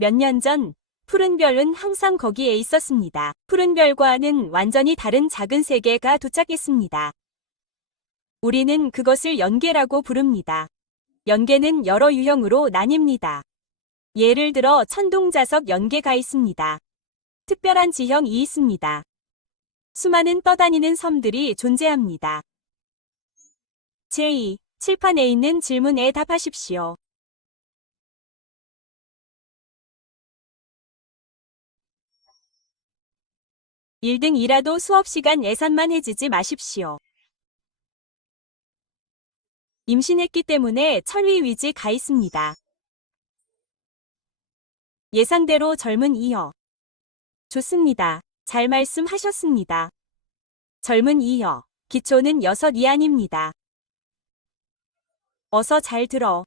몇 년 전, 푸른 별은 항상 거기에 있었습니다. 푸른 별과는 완전히 다른 작은 세계가 도착했습니다. 우리는 그것을 연계라고 부릅니다. 연계는 여러 유형으로 나뉩니다. 예를 들어 천동자석 연계가 있습니다. 특별한 지형이 있습니다. 수많은 떠다니는 섬들이 존재합니다. 제2. 칠판에 있는 질문에 답하십시오. 1등이라도 수업시간 예산만 해지지 마십시오. 임신했기 때문에 철위 위지 가 있습니다. 예상대로 젊은 이여. 좋습니다. 잘 말씀하셨습니다. 젊은 이여. 기초는 6이 아닙니다. 어서 잘 들어.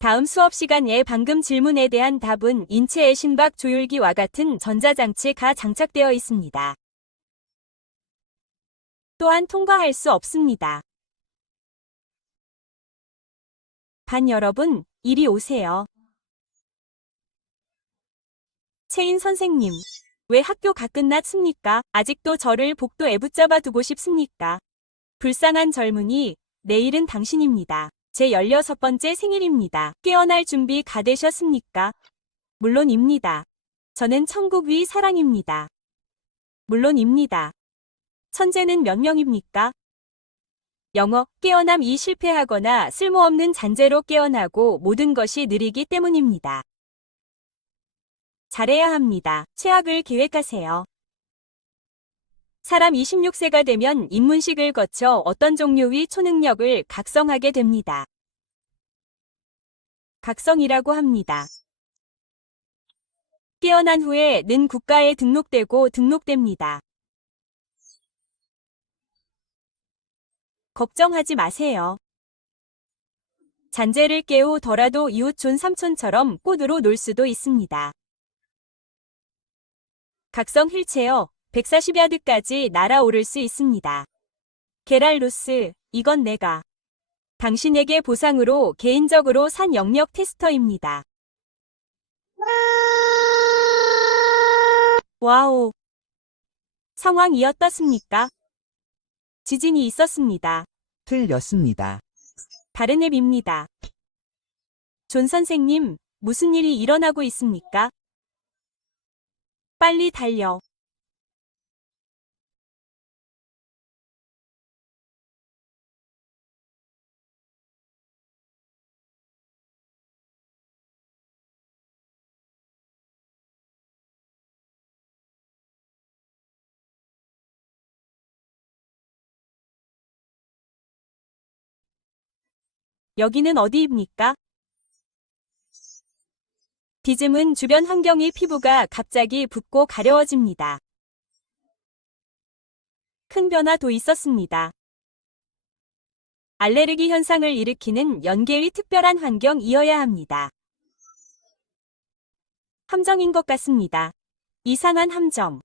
다음 수업 시간에 방금 질문에 대한 답은 인체의 심박 조율기와 같은 전자장치가 장착되어 있습니다. 또한 통과할 수 없습니다. 반 여러분, 이리 오세요. 채인 선생님, 왜 학교가 끝났습니까? 아직도 저를 복도에 붙잡아 두고 싶습니까? 불쌍한 젊은이, 내일은 당신입니다. 제 16번째 생일입니다. 깨어날 준비 가 되셨습니까? 물론입니다. 저는 천국 위 사랑입니다. 물론입니다. 천재는 몇 명입니까? 영어, 깨어남이 실패하거나 쓸모없는 잔재로 깨어나고 모든 것이 느리기 때문입니다. 잘해야 합니다. 최악을 계획하세요. 사람 26세가 되면 입문식을 거쳐 어떤 종류의 초능력을 각성하게 됩니다. 각성이라고 합니다. 깨어난 후에 는 국가에 등록됩니다. 걱정하지 마세요. 잔재를 깨우더라도 이웃촌 삼촌처럼 꽃으로 놀 수도 있습니다. 각성 휠체어 140야드까지 날아오를 수 있습니다. 게랄루스, 이건 내가 당신에게 보상으로 개인적으로 산 영역 테스터입니다. 와우. 상황이 어떻습니까? 지진이 있었습니다. 틀렸습니다. 다른 앱입니다. 존 선생님, 무슨 일이 일어나고 있습니까? 빨리 달려. 여기는 어디입니까? 디즘은 주변 환경의 피부가 갑자기 붓고 가려워집니다. 큰 변화도 있었습니다. 알레르기 현상을 일으키는 연계의 특별한 환경이어야 합니다. 함정인 것 같습니다. 이상한 함정.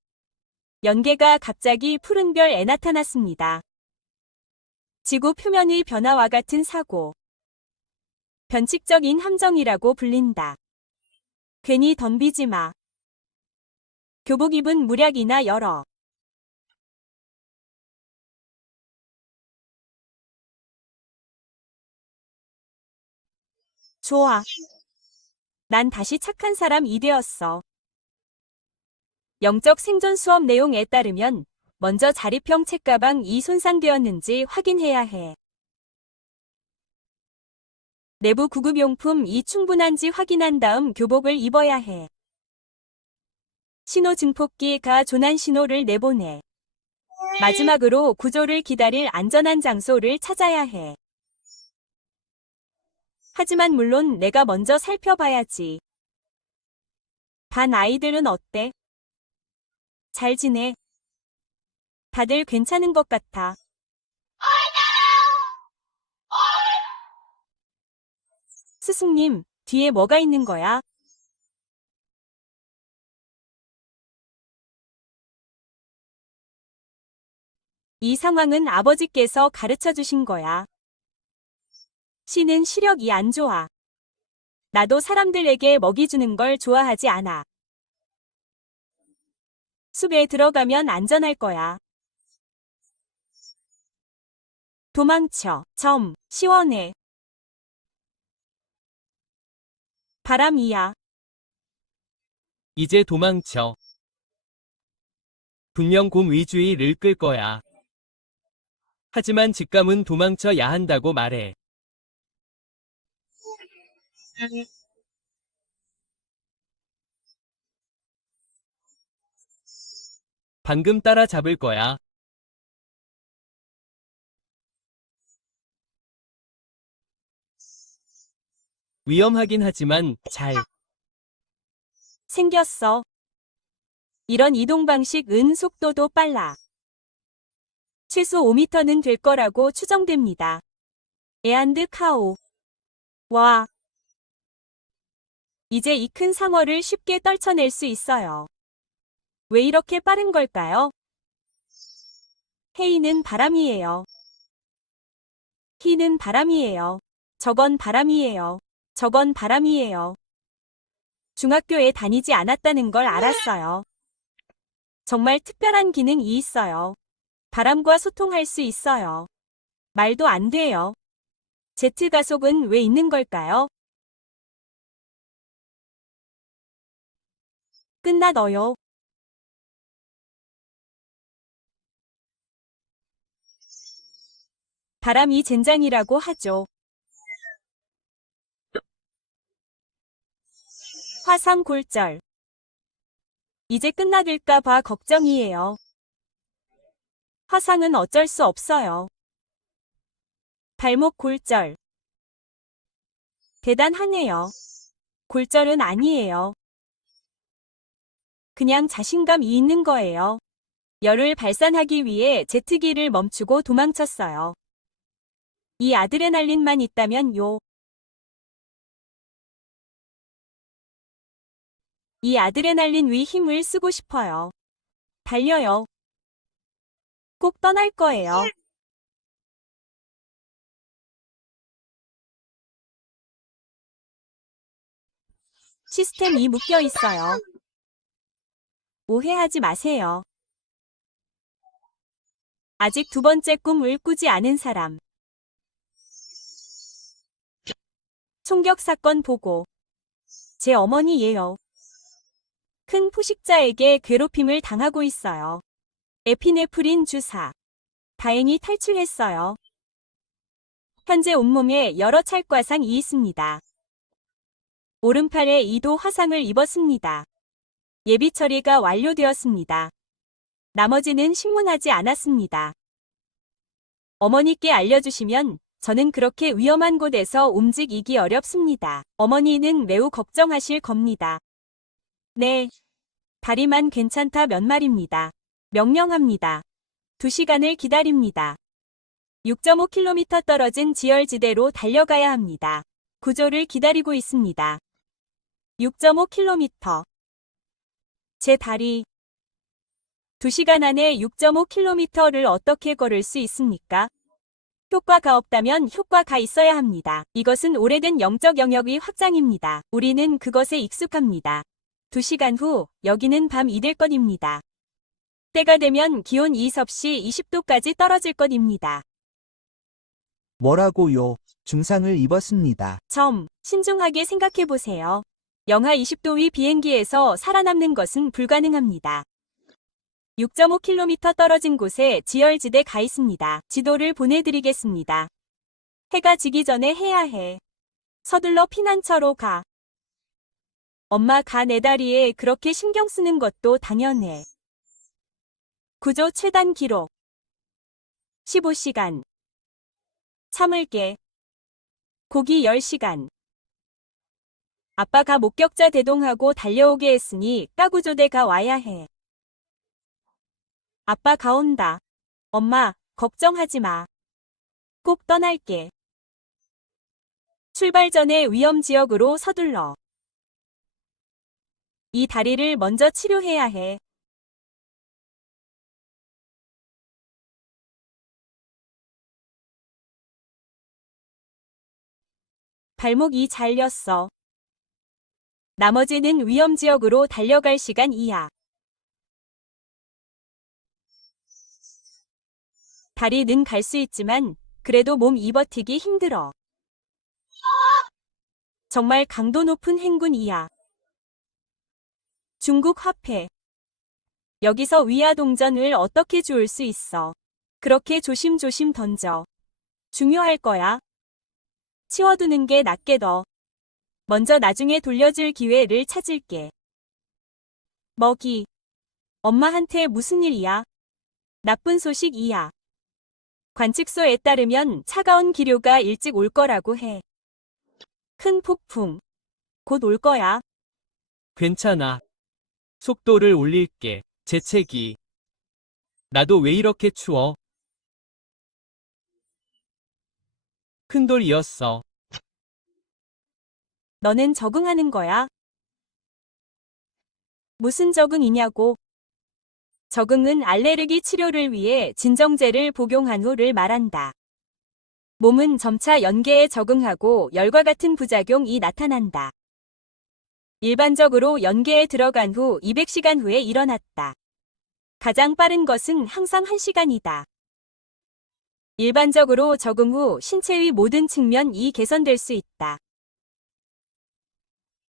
연계가 갑자기 푸른 별에 나타났습니다. 지구 표면의 변화와 같은 사고. 변칙적인 함정이라고 불린다. 괜히 덤비지 마. 교복 입은 무략이나 열어. 좋아. 난 다시 착한 사람이 되었어. 영적 생존 수업 내용에 따르면 먼저 자립형 책가방이 손상되었는지 확인해야 해. 내부 구급용품이 충분한지 확인한 다음 교복을 입어야 해. 신호 증폭기가 조난 신호를 내보내. 마지막으로 구조를 기다릴 안전한 장소를 찾아야 해. 하지만 물론 내가 먼저 살펴봐야지. 반 아이들은 어때? 잘 지내? 다들 괜찮은 것 같아. 스승님, 뒤에 뭐가 있는 거야? 이 상황은 아버지께서 가르쳐 주신 거야. 씨는 시력이 안 좋아. 나도 사람들에게 먹이 주는 걸 좋아하지 않아. 숲에 들어가면 안전할 거야. 도망쳐. 시원해. 바람이야. 이제 도망쳐. 분명 곰 위주의를 끌 거야. 하지만 직감은 도망쳐야 한다고 말해. 방금 따라잡을 거야. 위험하긴 하지만 잘 생겼어. 이런 이동 방식은 속도도 빨라. 최소 5m는 될 거라고 추정됩니다. 에안드 카오. 와. 이제 이 큰 상어를 쉽게 떨쳐낼 수 있어요. 왜 이렇게 빠른 걸까요? 헤이는 바람이에요. 히는 바람이에요. 저건 바람이에요. 저건 바람이에요. 중학교에 다니지 않았다는 걸 알았어요. 정말 특별한 기능이 있어요. 바람과 소통할 수 있어요. 말도 안 돼요. 제트 가속은 왜 있는 걸까요? 끝나너요. 바람이 젠장이라고 하죠. 화상 골절. 이제 끝나들까 봐 걱정이에요. 화상은 어쩔 수 없어요. 발목 골절. 대단하네요. 골절은 아니에요. 그냥 자신감이 있는 거예요. 열을 발산하기 위해 제트기를 멈추고 도망쳤어요. 이 아드레날린만 있다면요. 이 아드레날린 위 힘을 쓰고 싶어요. 달려요. 꼭 떠날 거예요. 시스템이 묶여 있어요. 오해하지 마세요. 아직 두 번째 꿈을 꾸지 않은 사람. 총격 사건 보고. 제 어머니예요. 큰 포식자에게 괴롭힘을 당하고 있어요. 에피네프린 주사. 다행히 탈출했어요. 현재 온몸에 여러 찰과상이 있습니다. 오른팔에 2도 화상을 입었습니다. 예비 처리가 완료되었습니다. 나머지는 신문하지 않았습니다. 어머니께 알려주시면 저는 그렇게 위험한 곳에서 움직이기 어렵습니다. 어머니는 매우 걱정하실 겁니다. 네. 다리만 괜찮다면 말입니다. 명령합니다. 2시간을 기다립니다. 6.5km 떨어진 지열지대로 달려가야 합니다. 구조를 기다리고 있습니다. 6.5km. 제 다리. 2시간 안에 6.5km를 어떻게 걸을 수 있습니까? 효과가 없다면 효과가 있어야 합니다. 이것은 오래된 영적 영역의 확장입니다. 우리는 그것에 익숙합니다. 2시간 후 여기는 밤이 될 것입니다. 때가 되면 기온 이섭시 20도까지 떨어질 것입니다. 뭐라고요? 중상을 입었습니다. 신중하게 생각해 보세요. 영하 20도 위 비행기에서 살아남는 것은 불가능합니다. 6.5km 떨어진 곳에 지열지대 가 있습니다. 지도를 보내드리겠습니다. 해가 지기 전에 해야 해. 서둘러 피난처로 가. 엄마가 내 다리에 그렇게 신경 쓰는 것도 당연해. 구조 최단 기록 15시간. 참을게. 고기 10시간. 아빠가 목격자 대동하고 달려오게 했으니 까구조대가 와야 해. 아빠가 온다. 엄마, 걱정하지 마. 꼭 떠날게. 출발 전에 위험 지역으로 서둘러. 이 다리를 먼저 치료해야 해. 발목이 잘렸어. 나머지는 위험 지역으로 달려갈 시간이야. 다리는 갈 수 있지만 그래도 몸이 버티기 힘들어. 정말 강도 높은 행군이야. 중국 화폐. 여기서 위아 동전을 어떻게 주울 수 있어? 그렇게 조심조심 던져. 중요할 거야. 치워두는 게 낫겠어. 먼저 나중에 돌려줄 기회를 찾을게. 먹이. 엄마한테 무슨 일이야? 나쁜 소식이야. 관측소에 따르면 차가운 기류가 일찍 올 거라고 해. 큰 폭풍. 곧 올 거야. 괜찮아. 속도를 올릴게. 재채기. 나도 왜 이렇게 추워? 큰 돌이었어. 너는 적응하는 거야? 무슨 적응이냐고? 적응은 알레르기 치료를 위해 진정제를 복용한 후를 말한다. 몸은 점차 연계에 적응하고 열과 같은 부작용이 나타난다. 일반적으로 연계에 들어간 후 200시간 후에 일어났다. 가장 빠른 것은 항상 1시간이다. 일반적으로 적응 후 신체의 모든 측면이 개선될 수 있다.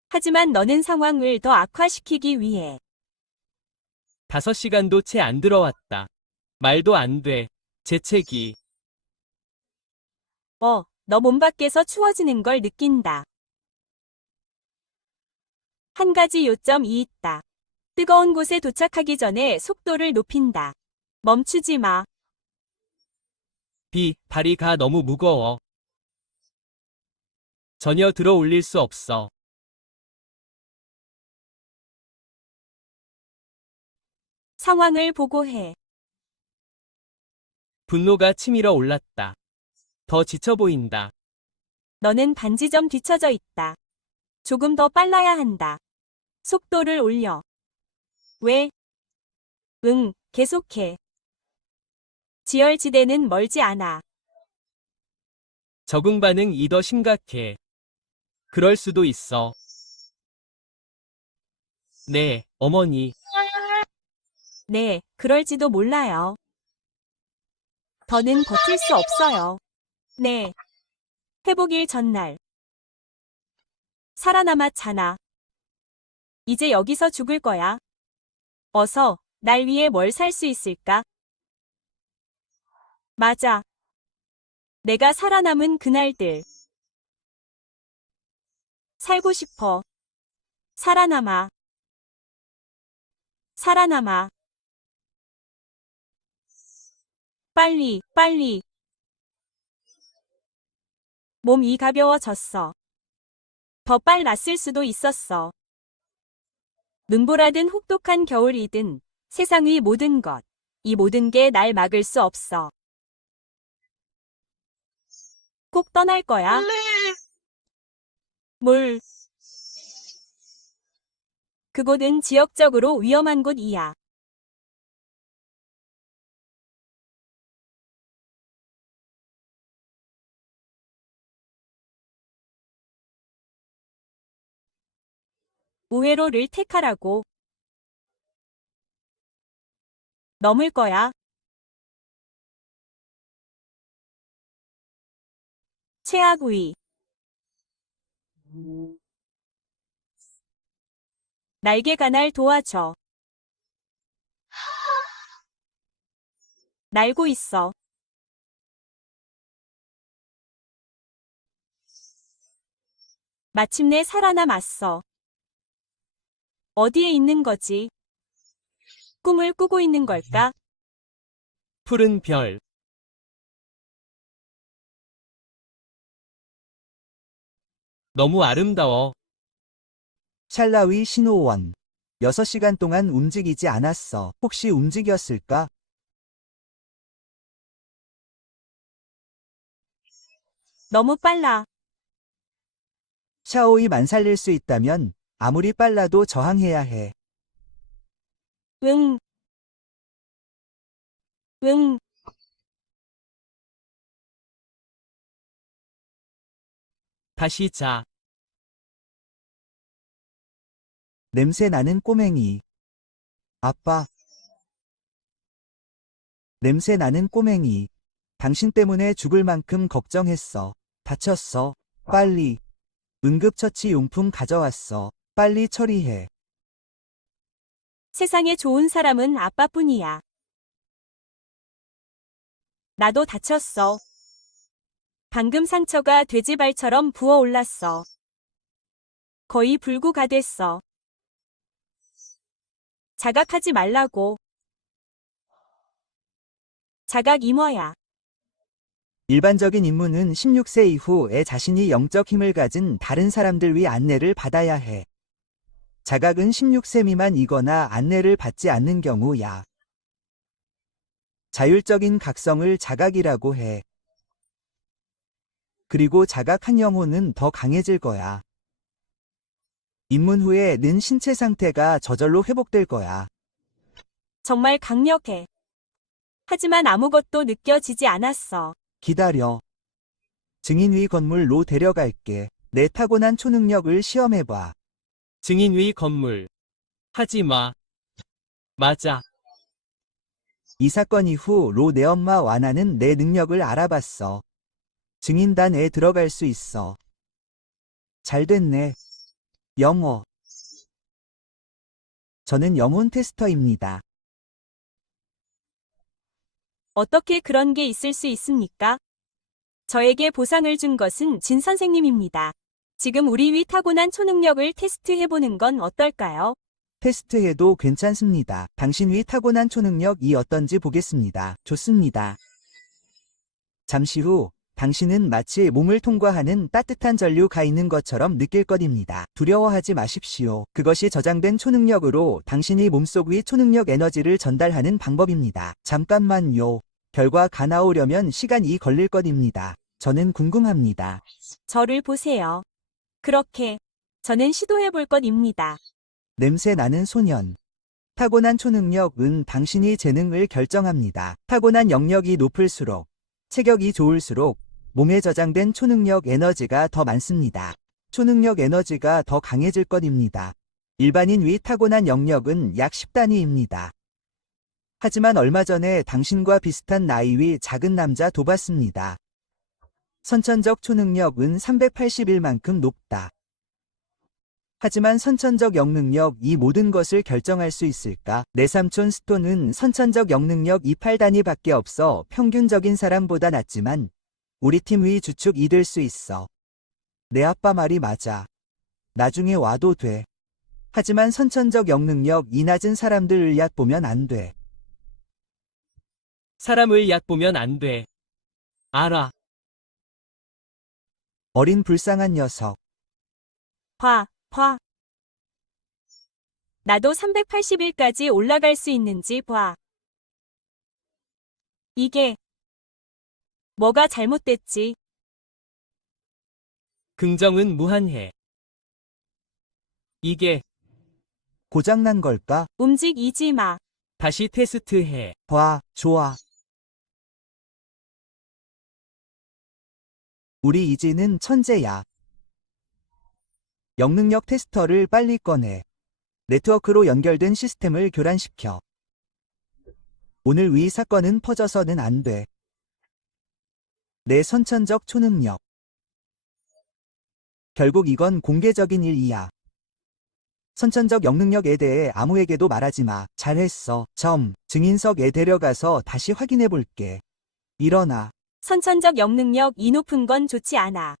하지만 너는 상황을 더 악화시키기 위해 5시간도 채 안 들어왔다. 말도 안 돼. 재채기. 너 몸 밖에서 추워지는 걸 느낀다. 한 가지 요점이 있다. 뜨거운 곳에 도착하기 전에 속도를 높인다. 멈추지 마. 다리가 너무 무거워. 전혀 들어 올릴 수 없어. 상황을 보고해. 분노가 치밀어 올랐다. 더 지쳐 보인다. 너는 반지점 뒤처져 있다. 조금 더 빨라야 한다. 속도를 올려. 왜? 계속해. 지열지대는 멀지 않아. 적응 반응이 더 심각해. 그럴 수도 있어. 네, 어머니. 네, 그럴지도 몰라요. 더는 버틸 수 없어요. 네. 회복일 전날. 살아남았잖아. 이제 여기서 죽을 거야. 어서, 날 위해 뭘 살 수 있을까? 맞아. 내가 살아남은 그날들. 살고 싶어. 살아남아. 살아남아. 빨리, 빨리. 몸이 가벼워졌어. 더 빨랐을 수도 있었어. 눈보라든 혹독한 겨울이든 세상의 모든 것, 이 모든 게 날 막을 수 없어. 꼭 떠날 거야. 뭘? 그곳은 지역적으로 위험한 곳이야. 우회로를 택하라고. 넘을 거야. 최악의. 날개가 날 도와줘. 날고 있어. 마침내 살아남았어. 어디에 있는 거지? 꿈을 꾸고 있는 걸까? 푸른 별. 너무 아름다워. 샬라위 신호원. 6시간 동안 움직이지 않았어. 혹시 움직였을까? 너무 빨라. 샤오이만 살릴 수 있다면 아무리 빨라도 저항해야 해. 응. 응. 다시 자. 냄새 나는 꼬맹이. 아빠. 냄새 나는 꼬맹이. 당신 때문에 죽을 만큼 걱정했어. 다쳤어. 빨리. 응급처치 용품 가져왔어. 빨리 처리해. 세상에 좋은 사람은 아빠뿐이야. 나도 다쳤어. 방금 상처가 돼지발처럼 부어올랐어. 거의 불구가 됐어. 자각하지 말라고. 자각 임화야. 일반적인 임무는 16세 이후에 자신이 영적 힘을 가진 다른 사람들 위 안내를 받아야 해. 자각은 16세 미만이거나 안내를 받지 않는 경우야. 자율적인 각성을 자각이라고 해. 그리고 자각한 영혼은 더 강해질 거야. 입문 후에 는 신체 상태가 저절로 회복될 거야. 정말 강력해. 하지만 아무것도 느껴지지 않았어. 기다려. 증인 위 건물로 데려갈게. 내 타고난 초능력을 시험해봐. 증인 위 건물. 하지 마. 맞아. 이 사건 이후 로 내 엄마 와나는 내 능력을 알아봤어. 증인단에 들어갈 수 있어. 잘 됐네. 영어. 저는 영혼 테스터입니다. 어떻게 그런 게 있을 수 있습니까? 저에게 보상을 준 것은 진 선생님입니다. 지금 우리 위 타고난 초능력을 테스트해보는 건 어떨까요? 테스트해도 괜찮습니다. 당신 위 타고난 초능력이 어떤지 보겠습니다. 좋습니다. 잠시 후 당신은 마치 몸을 통과하는 따뜻한 전류가 있는 것처럼 느낄 것입니다. 두려워하지 마십시오. 그것이 저장된 초능력으로 당신이 몸속 위 초능력 에너지를 전달하는 방법입니다. 잠깐만요. 결과가 나오려면 시간이 걸릴 것입니다. 저는 궁금합니다. 저를 보세요. 그렇게 저는 시도해볼 것입니다. 냄새 나는 소년. 타고난 초능력은 당신이 재능을 결정합니다. 타고난 영역이 높을수록, 체격이 좋을수록 몸에 저장된 초능력 에너지가 더 많습니다. 초능력 에너지가 더 강해질 것입니다. 일반인 위 타고난 영역은 약 10단위입니다. 하지만 얼마 전에 당신과 비슷한 나이 위 작은 남자 돕았습니다. 선천적 초능력은 381만큼 높다. 하지만 선천적 영능력 이 모든 것을 결정할 수 있을까? 내 삼촌 스톤은 선천적 영능력 28단위밖에 없어 평균적인 사람보다 낫지만 우리 팀 위 주축이 될 수 있어. 내 아빠 말이 맞아. 나중에 와도 돼. 하지만 선천적 영능력 이 낮은 사람들을 얕보면 안 돼. 사람을 얕보면 안 돼. 알아. 어린 불쌍한 녀석. 봐. 나도 380일까지 올라갈 수 있는지 봐. 이게 뭐가 잘못됐지? 긍정은 무한해. 이게 고장난 걸까? 움직이지 마. 다시 테스트해. 봐, 좋아. 우리 이지는 천재야. 영능력 테스터를 빨리 꺼내. 네트워크로 연결된 시스템을 교란시켜. 오늘 위 사건은 퍼져서는 안 돼. 내 선천적 초능력. 결국 이건 공개적인 일이야. 선천적 영능력에 대해 아무에게도 말하지 마. 잘했어. 증인석에 데려가서 다시 확인해 볼게. 일어나. 선천적 영능력 이 높은 건 좋지 않아.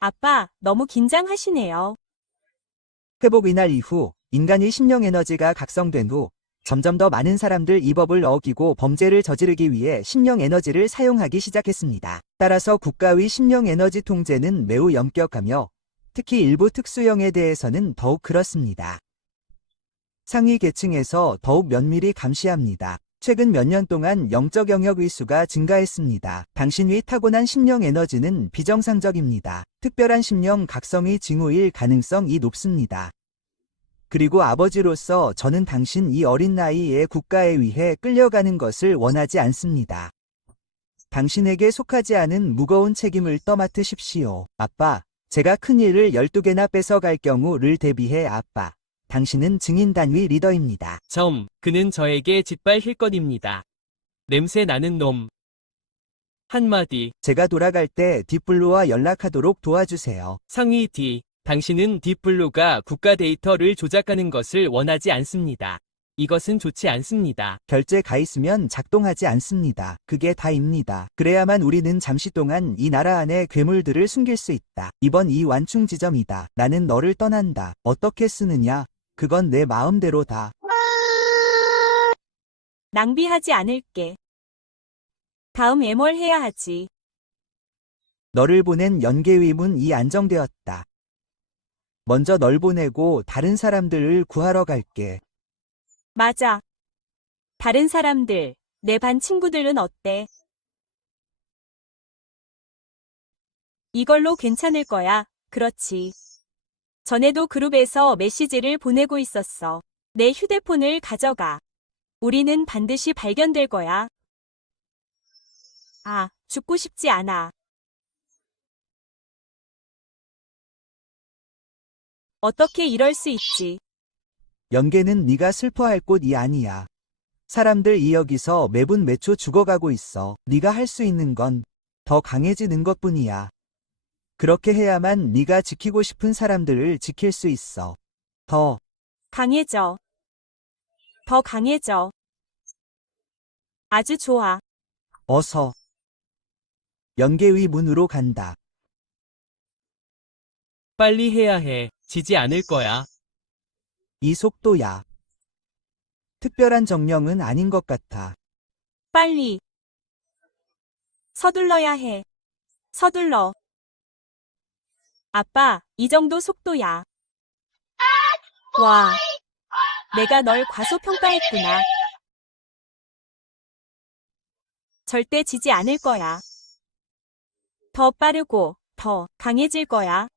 아빠, 너무 긴장하시네요. 회복 이날 이후 인간의 심령 에너지가 각성된 후 점점 더 많은 사람들 이 법을 어기고 범죄를 저지르기 위해 심령 에너지를 사용하기 시작했습니다. 따라서 국가의 심령 에너지 통제는 매우 엄격하며 특히 일부 특수형에 대해서는 더욱 그렇습니다. 상위 계층에서 더욱 면밀히 감시합니다. 최근 몇 년 동안 영적 영역 의수가 증가했습니다. 당신 위 타고난 심령 에너지는 비정상적입니다. 특별한 심령 각성의 징후일 가능성이 높습니다. 그리고 아버지로서 저는 당신 이 어린 나이에 국가에 의해 끌려가는 것을 원하지 않습니다. 당신에게 속하지 않은 무거운 책임을 떠맡으십시오. 아빠, 제가 큰 일을 12개나 뺏어갈 경우를 대비해 아빠. 당신은 증인 단위 리더입니다. 그는 저에게 짓밟힐 것입니다. 냄새 나는 놈. 한마디. 제가 돌아갈 때 딥블루와 연락하도록 도와주세요. 상위 D. 당신은 딥블루가 국가 데이터를 조작하는 것을 원하지 않습니다. 이것은 좋지 않습니다. 결제 가 있으면 작동하지 않습니다. 그게 다입니다. 그래야만 우리는 잠시 동안 이 나라 안에 괴물들을 숨길 수 있다. 이번 이 완충 지점이다. 나는 너를 떠난다. 어떻게 쓰느냐? 그건 내 마음대로다. 낭비하지 않을게. 다음 뭘 해야 하지? 너를 보낸 연계의문 이 안정되었다. 먼저 널 보내고 다른 사람들을 구하러 갈게. 맞아. 다른 사람들, 내 반 친구들은 어때? 이걸로 괜찮을 거야. 그렇지. 전에도 그룹에서 메시지를 보내고 있었어. 내 휴대폰을 가져가. 우리는 반드시 발견될 거야. 아, 죽고 싶지 않아. 어떻게 이럴 수 있지? 연계는 네가 슬퍼할 곳이 아니야. 사람들 이 여기서 매분 매초 죽어가고 있어. 네가 할 수 있는 건 더 강해지는 것뿐이야. 그렇게 해야만 네가 지키고 싶은 사람들을 지킬 수 있어. 더 강해져. 더 강해져. 아주 좋아. 어서. 연계의 문으로 간다. 빨리 해야 해. 지지 않을 거야. 이 속도야. 특별한 정령은 아닌 것 같아. 빨리. 서둘러야 해. 서둘러. 아빠, 이 정도 속도야. 와, 내가 널 과소평가했구나. 절대 지지 않을 거야. 더 빠르고 더 강해질 거야.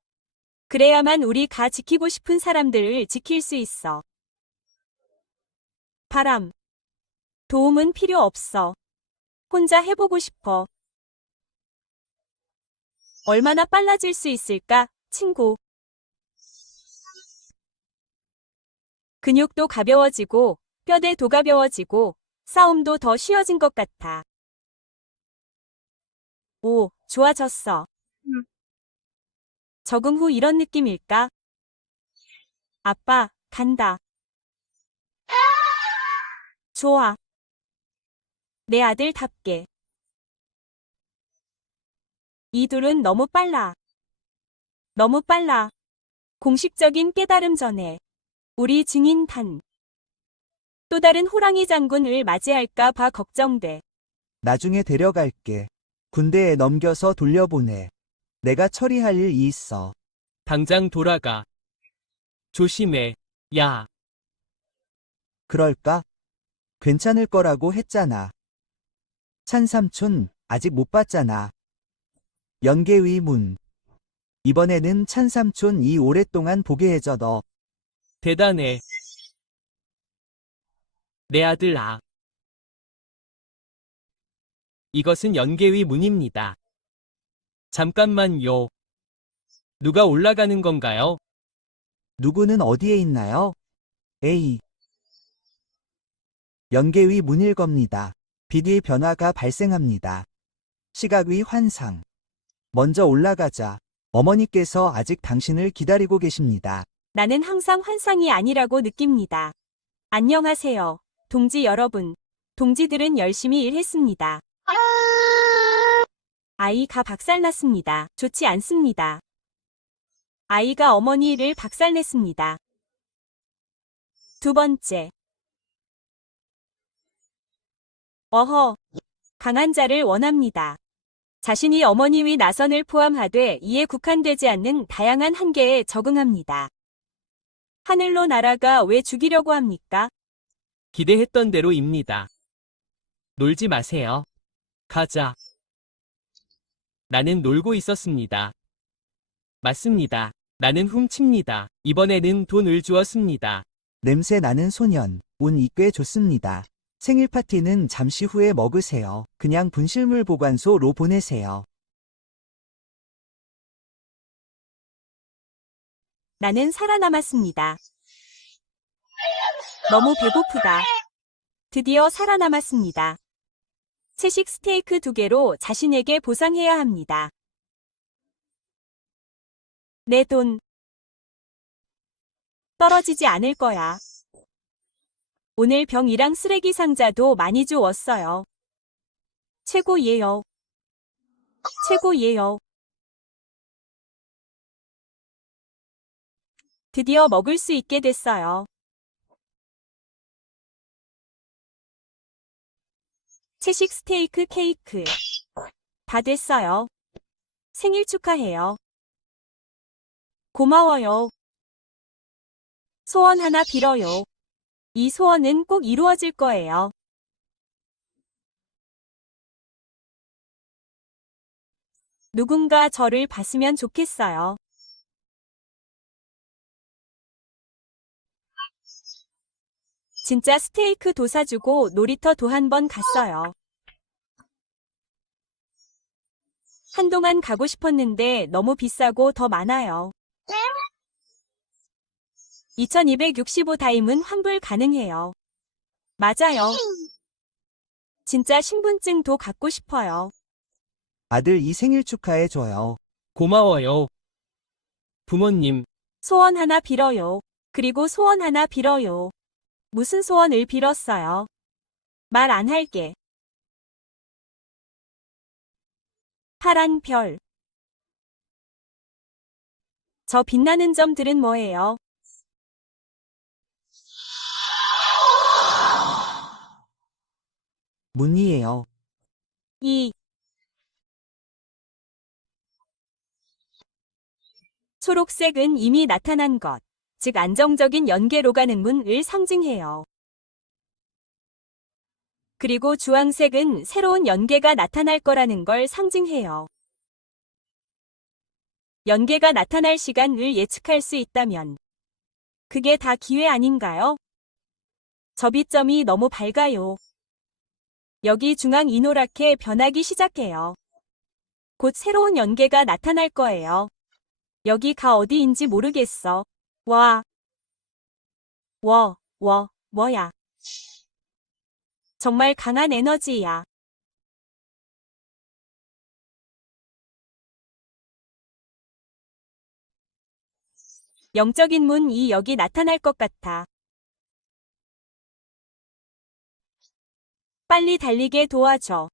그래야만 우리가 지키고 싶은 사람들을 지킬 수 있어. 바람. 도움은 필요 없어. 혼자 해보고 싶어. 얼마나 빨라질 수 있을까, 친구? 근육도 가벼워지고, 뼈대도 가벼워지고, 싸움도 더 쉬워진 것 같아. 오, 좋아졌어. 적응 후 이런 느낌일까? 아빠, 간다. 좋아. 내 아들답게. 이 둘은 너무 빨라. 너무 빨라. 공식적인 깨달음 전에. 우리 증인단. 또 다른 호랑이 장군을 맞이할까 봐 걱정돼. 나중에 데려갈게. 군대에 넘겨서 돌려보내. 내가 처리할 일이 있어. 당장 돌아가. 조심해. 야. 그럴까? 괜찮을 거라고 했잖아. 찬삼촌 아직 못 봤잖아. 연계의 문. 이번에는 찬삼촌 이 오랫동안 보게 해줘 너. 대단해. 내 아들 아. 이것은 연계의 문입니다. 잠깐만요. 누가 올라가는 건가요? 누구는 어디에 있나요? 에이. 연계의 문일 겁니다. 빛의 변화가 발생합니다. 시각의 환상. 먼저 올라가자. 어머니께서 아직 당신을 기다리고 계십니다. 나는 항상 환상이 아니라고 느낍니다. 안녕하세요, 동지 여러분. 동지들은 열심히 일했습니다. 아이가 박살났습니다. 좋지 않습니다. 아이가 어머니를 박살냈습니다. 두 번째. 어허, 강한 자를 원합니다. 자신이 어머니 위 나선을 포함하되 이에 국한되지 않는 다양한 한계에 적응합니다. 하늘로 날아가 왜 죽이려고 합니까? 기대했던 대로입니다. 놀지 마세요. 가자. 나는 놀고 있었습니다. 맞습니다. 나는 훔칩니다. 이번에는 돈을 주었습니다. 냄새 나는 소년. 운이 꽤 좋습니다. 생일 파티는 잠시 후에 먹으세요. 그냥 분실물 보관소로 보내세요. 나는 살아남았습니다. 너무 배고프다. 드디어 살아남았습니다. 채식 스테이크 2개로 자신에게 보상해야 합니다. 내 돈 떨어지지 않을 거야. 오늘 병이랑 쓰레기 상자도 많이 주웠어요. 최고예요. 최고예요. 드디어 먹을 수 있게 됐어요. 채식 스테이크 케이크. 다 됐어요. 생일 축하해요. 고마워요. 소원 하나 빌어요. 이 소원은 꼭 이루어질 거예요. 누군가 저를 봤으면 좋겠어요. 진짜 스테이크 도 사주고 놀이터도 한 번 갔어요. 한동안 가고 싶었는데 너무 비싸고 더 많아요. 2265 다임은 환불 가능해요. 맞아요. 진짜 신분증도 갖고 싶어요. 아들 이 생일 축하해줘요. 고마워요. 부모님, 소원 하나 빌어요. 그리고 소원 하나 빌어요. 무슨 소원을 빌었어요? 말 안 할게. 파란 별. 저 빛나는 점들은 뭐예요? 문이에요. 이 초록색은 이미 나타난 것, 즉 안정적인 연계로 가는 문을 상징해요. 그리고 주황색은 새로운 연계가 나타날 거라는 걸 상징해요. 연계가 나타날 시간을 예측할 수 있다면 그게 다 기회 아닌가요? 접이점이 너무 밝아요. 여기 중앙 이 노랗게 변하기 시작해요. 곧 새로운 연계가 나타날 거예요. 여기가 어디인지 모르겠어. 뭐야. 정말 강한 에너지야. 영적인 문이 여기 나타날 것 같아. 빨리 달리게 도와줘.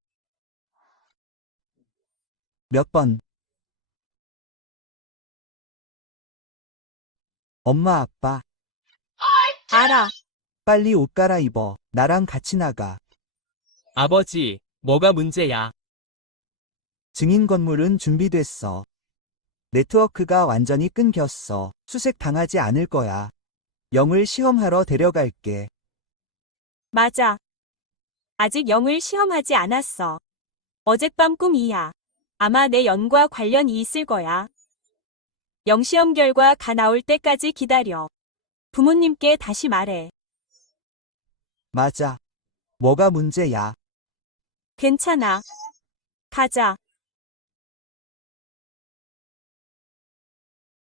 몇 번? 엄마 아빠, 알아. 빨리 옷 갈아입어. 나랑 같이 나가. 아버지, 뭐가 문제야? 증인 건물은 준비됐어. 네트워크가 완전히 끊겼어. 수색 당하지 않을 거야. 영을 시험하러 데려갈게. 맞아. 아직 영을 시험하지 않았어. 어젯밤 꿈이야. 아마 내 영과 관련이 있을 거야. 영 시험 결과 가 나올 때까지 기다려. 부모님께 다시 말해. 맞아. 뭐가 문제야? 괜찮아. 가자.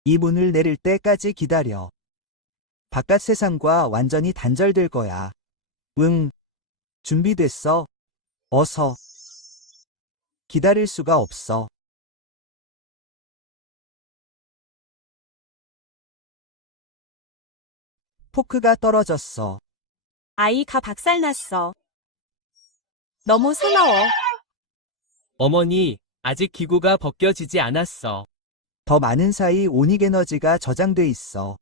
이 문을 내릴 때까지 기다려. 바깥 세상과 완전히 단절될 거야. 응. 준비됐어. 어서. 기다릴 수가 없어. 포크가 떨어졌어. 아이가 박살났어. 너무 사나워. 어머니, 아직 기구가 벗겨지지 않았어. 더 많은 사이 오닉 에너지가 저장돼 있어.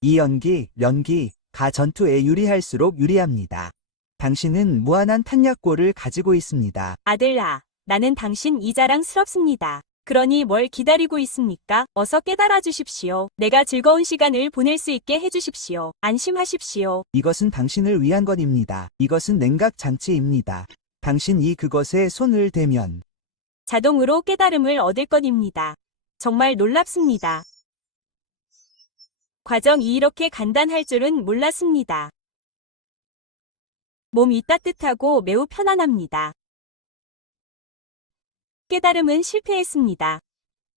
이 연기가 전투에 유리할수록 유리합니다. 당신은 무한한 탄약고를 가지고 있습니다. 아들아, 나는 당신 이 자랑스럽습니다. 그러니 뭘 기다리고 있습니까? 어서 깨달아 주십시오. 내가 즐거운 시간을 보낼 수 있게 해주십시오. 안심하십시오. 이것은 당신을 위한 것입니다. 이것은 냉각 장치입니다. 당신이 그것에 손을 대면 자동으로 깨달음을 얻을 것입니다. 정말 놀랍습니다. 과정이 이렇게 간단할 줄은 몰랐습니다. 몸이 따뜻하고 매우 편안합니다. 깨달음은 실패했습니다.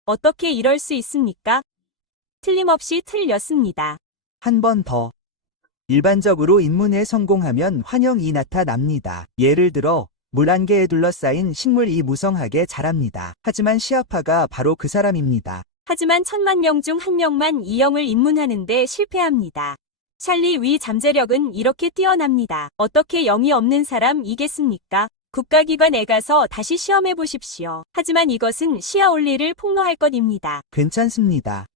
어떻게 이럴 수 있습니까? 틀림없이 틀렸습니다. 한 번 더. 일반적으로 입문에 성공하면 환영이 나타납니다. 예를 들어 물 한 개에 둘러싸인 식물이 무성하게 자랍니다. 하지만 시아파가 바로 그 사람입니다. 하지만 1000만 명 중 1명만 이 영을 입문하는데 실패합니다. 찰리 위 잠재력은 이렇게 뛰어납니다. 어떻게 영이 없는 사람 이겠습니까? 국가기관에 가서 다시 시험해 보십시오. 하지만 이것은 시야 올리를 폭로할 것입니다. 괜찮습니다.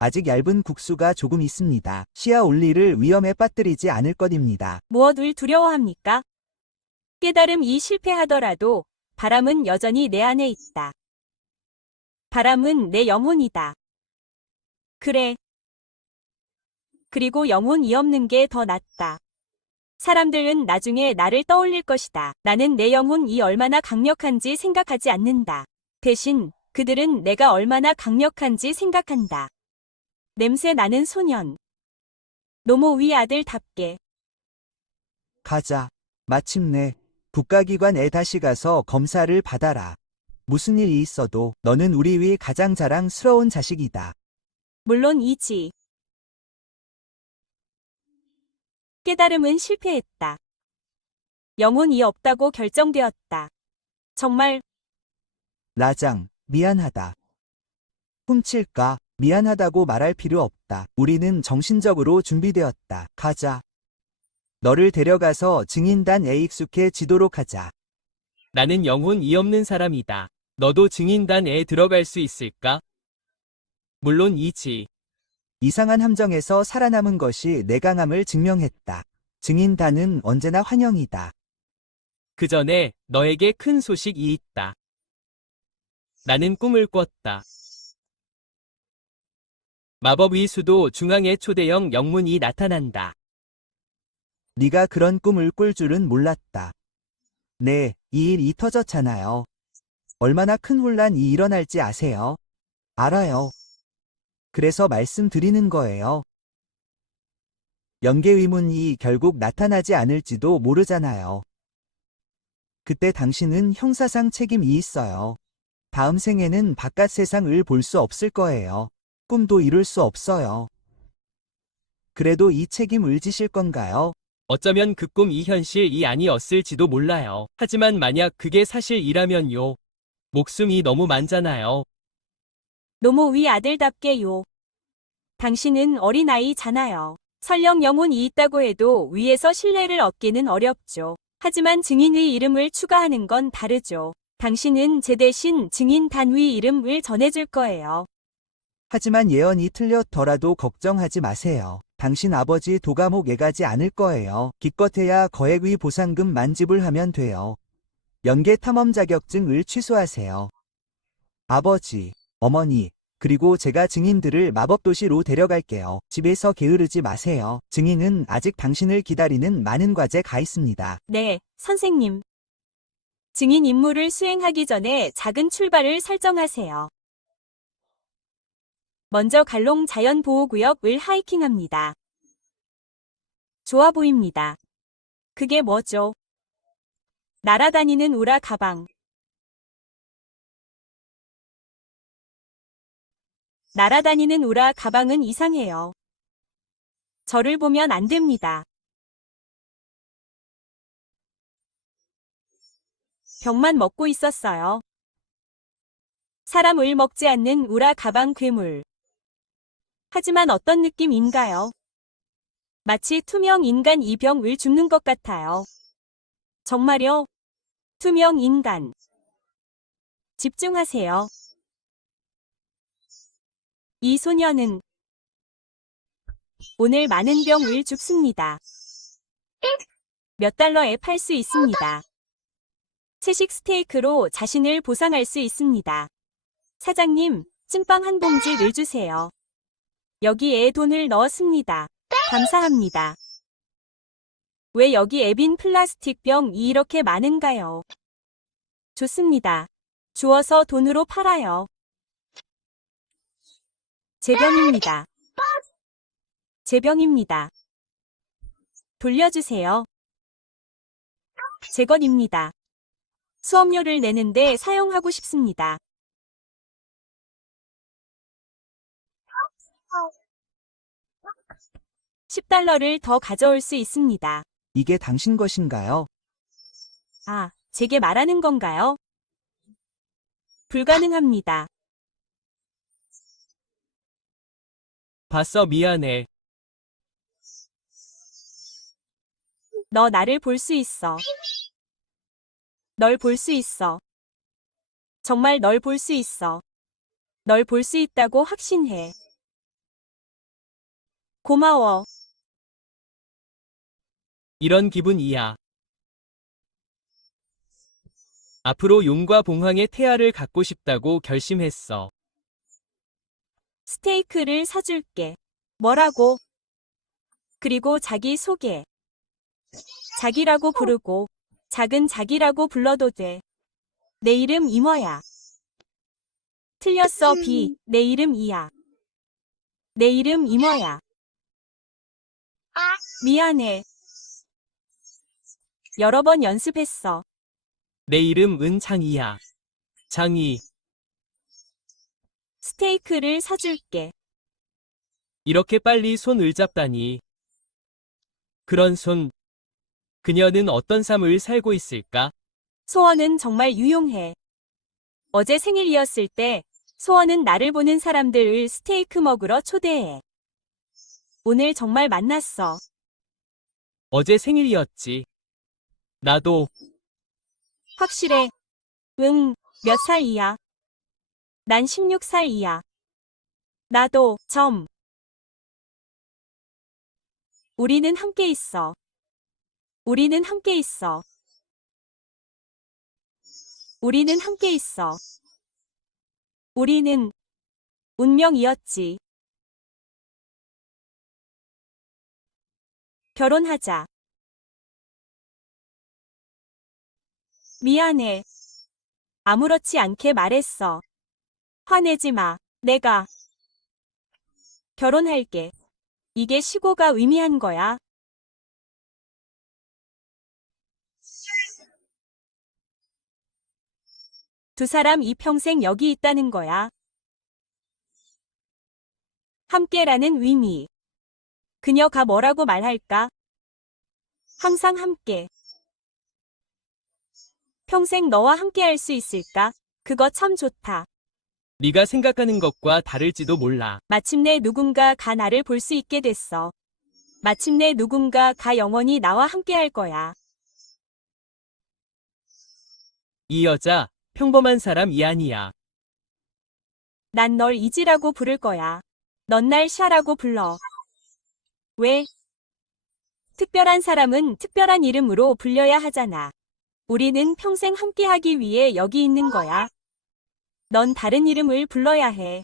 아직 얇은 국수가 조금 있습니다. 시야 올리를 위험에 빠뜨리지 않을 것입니다. 무엇을 두려워합니까? 깨달음이 실패하더라도 바람은 여전히 내 안에 있다. 바람은 내 영혼이다. 그래. 그리고 영혼이 없는 게 더 낫다. 사람들은 나중에 나를 떠올릴 것이다. 나는 내 영혼이 얼마나 강력한지 생각하지 않는다. 대신 그들은 내가 얼마나 강력한지 생각한다. 냄새 나는 소년. 노모위 아들답게. 가자. 마침내 국가기관에 다시 가서 검사를 받아라. 무슨 일이 있어도 너는 우리 위 가장 자랑스러운 자식이다. 물론이지. 깨달음은 실패했다. 영혼이 없다고 결정되었다. 정말 라장, 미안하다. 훔칠까? 미안하다고 말할 필요 없다. 우리는 정신적으로 준비되었다. 가자. 너를 데려가서 증인단에 익숙해지도록 하자. 나는 영혼이 없는 사람이다. 너도 증인단에 들어갈 수 있을까? 물론이지. 이상한 함정에서 살아남은 것이 내 강함을 증명했다. 증인단은 언제나 환영이다. 그 전에 너에게 큰 소식이 있다. 나는 꿈을 꿨다. 마법의 수도 중앙에 초대형 영문이 나타난다. 네가 그런 꿈을 꿀 줄은 몰랐다. 네, 이 일이 터졌잖아요. 얼마나 큰 혼란이 일어날지 아세요? 알아요. 그래서 말씀드리는 거예요. 연계 의문이 결국 나타나지 않을지도 모르잖아요. 그때 당신은 형사상 책임이 있어요. 다음 생에는 바깥 세상을 볼 수 없을 거예요. 꿈도 이룰 수 없어요. 그래도 이 책임을 지실 건가요? 어쩌면 그 꿈이 현실이 아니었을지도 몰라요. 하지만 만약 그게 사실이라면요. 목숨이 너무 많잖아요. 노모위 아들답게요. 당신은 어린아이잖아요. 설령 영혼이 있다고 해도 위에서 신뢰를 얻기는 어렵죠. 하지만 증인의 이름을 추가하는 건 다르죠. 당신은 제 대신 증인 단위 이름을 전해줄 거예요. 하지만 예언이 틀렸더라도 걱정하지 마세요. 당신 아버지 도감옥에 가지 않을 거예요. 기껏해야 거액의 보상금만 지불하면 돼요. 연계 탐험 자격증을 취소하세요. 아버지, 어머니, 그리고 제가 증인들을 마법도시로 데려갈게요. 집에서 게으르지 마세요. 증인은 아직 당신을 기다리는 많은 과제가 있습니다. 네, 선생님. 증인 임무를 수행하기 전에 작은 출발을 설정하세요. 먼저 갈롱 자연보호구역을 하이킹합니다. 좋아 보입니다. 그게 뭐죠? 날아다니는 우라 가방. 날아다니는 우라 가방은 이상해요. 저를 보면 안 됩니다. 병만 먹고 있었어요. 사람을 먹지 않는 우라 가방 괴물. 하지만 어떤 느낌인가요? 마치 투명 인간 이 병을 줍는 것 같아요. 정말요? 투명 인간. 집중하세요. 이 소녀는 오늘 많은 병을 줍습니다. 몇 달러에 팔 수 있습니다. 채식 스테이크로 자신을 보상할 수 있습니다. 사장님, 찐빵 한 봉지를 주세요. 여기에 돈을 넣었습니다. 감사합니다. 왜 여기 에빈 플라스틱 병이 이렇게 많은가요? 좋습니다. 주워서 돈으로 팔아요. 제 병입니다. 제 병입니다. 돌려주세요. 제 것입니다. 수업료를 내는데 사용하고 싶습니다. $10를 더 가져올 수 있습니다. 이게 당신 것인가요? 아, 제게 말하는 건가요? 불가능합니다. 봤어, 미안해. 너 나를 볼 수 있어. 널 볼 수 있어. 정말 널 볼 수 있어. 널 볼 수 있다고 확신해. 고마워. 이런 기분이야. 앞으로 용과 봉황의 태아를 갖고 싶다고 결심했어. 스테이크를 사줄게. 뭐라고? 그리고 자기 소개. 자기라고 부르고, 작은 자기라고 불러도 돼. 내 이름 이머야. 틀렸어, 비. 내 이름 이야. 내 이름 이머야. 미안해. 여러 번 연습했어. 내 이름 은창이야. 장이. 스테이크를 사줄게. 이렇게 빨리 손을 잡다니. 그런 손. 그녀는 어떤 삶을 살고 있을까? 소원은 정말 유용해. 어제 생일이었을 때 소원은 나를 보는 사람들을 스테이크 먹으러 초대해. 오늘 정말 만났어. 어제 생일이었지. 나도. 확실해. 응, 몇 살이야? 난 16살이야. 나도, 우리는 함께 있어. 우리는 함께 있어. 우리는 함께 있어. 우리는 운명이었지. 결혼하자. 미안해. 아무렇지 않게 말했어. 화내지 마. 내가 결혼할게. 이게 시고가 의미한 거야. 두 사람 이 평생 여기 있다는 거야. 함께라는 의미. 그녀가 뭐라고 말할까? 항상 함께. 평생 너와 함께 할 수 있을까? 그거 참 좋다. 네가 생각하는 것과 다를지도 몰라. 마침내 누군가가 나를 볼 수 있게 됐어. 마침내 누군가가 영원히 나와 함께 할 거야. 이 여자, 평범한 사람이 아니야. 난 널 이지라고 부를 거야. 넌 날 샤라고 불러. 왜? 특별한 사람은 특별한 이름으로 불려야 하잖아. 우리는 평생 함께하기 위해 여기 있는 거야. 넌 다른 이름을 불러야 해.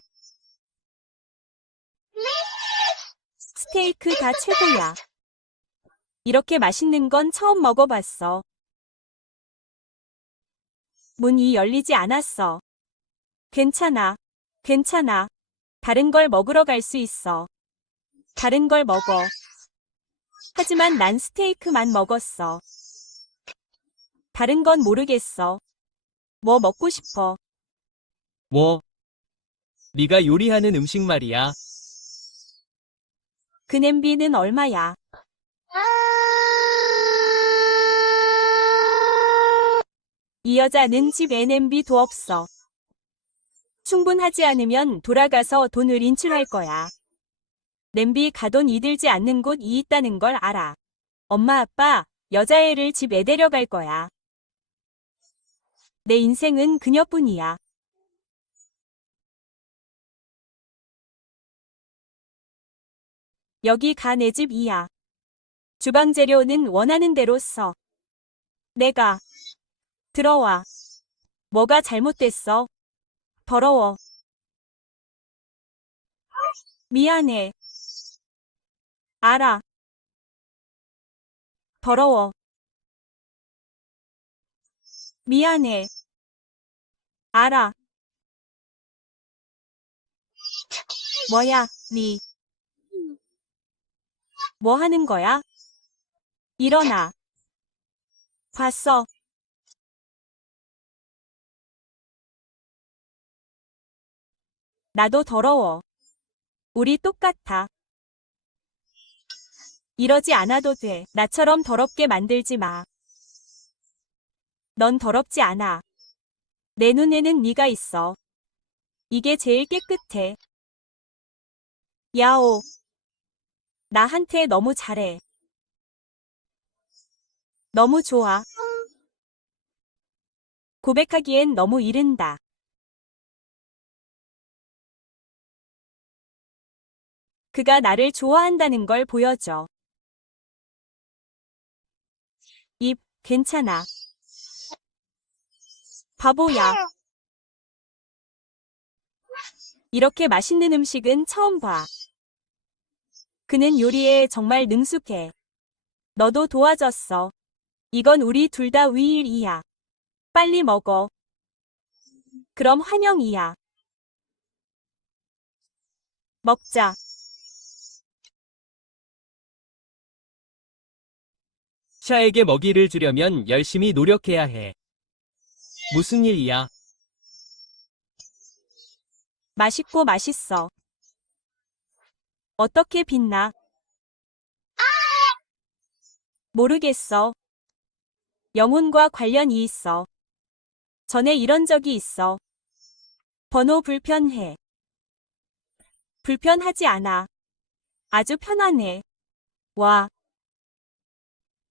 스테이크가 최고야. 이렇게 맛있는 건 처음 먹어봤어. 문이 열리지 않았어. 괜찮아. 괜찮아. 다른 걸 먹으러 갈 수 있어. 다른 걸 먹어. 하지만 난 스테이크만 먹었어. 다른 건 모르겠어. 뭐 먹고 싶어? 뭐? 네가 요리하는 음식 말이야. 그 냄비는 얼마야? 이 여자는 집에 냄비도 없어. 충분하지 않으면 돌아가서 돈을 인출할 거야. 냄비 가돈이 들지 않는 곳이 있다는 걸 알아. 엄마 아빠, 여자애를 집에 데려갈 거야. 내 인생은 그녀뿐이야. 여기가 내 집이야. 주방 재료는 원하는 대로 써. 내가 들어와. 뭐가 잘못됐어? 더러워. 미안해. 알아. 더러워. 미안해. 알아. 뭐야, 니. 뭐 하는 거야? 일어나. 봤어. 나도 더러워. 우리 똑같아. 이러지 않아도 돼. 나처럼 더럽게 만들지 마. 넌 더럽지 않아. 내 눈에는 네가 있어. 이게 제일 깨끗해. 야오. 나한테 너무 잘해. 너무 좋아. 고백하기엔 너무 이른다. 그가 나를 좋아한다는 걸 보여줘. 입, 괜찮아. 바보야. 이렇게 맛있는 음식은 처음 봐. 그는 요리에 정말 능숙해. 너도 도와줬어. 이건 우리 둘 다 위일이야. 빨리 먹어. 그럼 환영이야. 먹자. 샤에게 먹이를 주려면 열심히 노력해야 해. 무슨 일이야? 맛있고 맛있어. 어떻게 빛나? 모르겠어. 영혼과 관련이 있어. 전에 이런 적이 있어. 번호 불편해. 불편하지 않아. 아주 편안해. 와.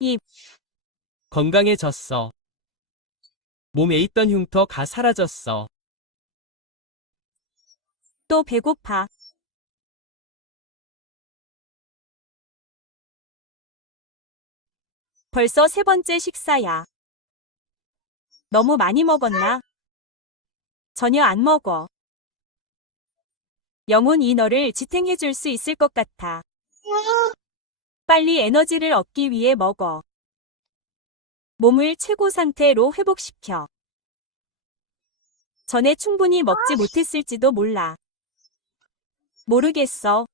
입. 건강해졌어. 몸에 있던 흉터가 사라졌어. 또 배고파. 벌써 세 번째 식사야. 너무 많이 먹었나? 전혀 안 먹어. 영혼이 너를 지탱해 줄 수 있을 것 같아. 빨리 에너지를 얻기 위해 먹어. 몸을 최고 상태로 회복시켜. 전에 충분히 먹지 못했을지도 몰라. 모르겠어.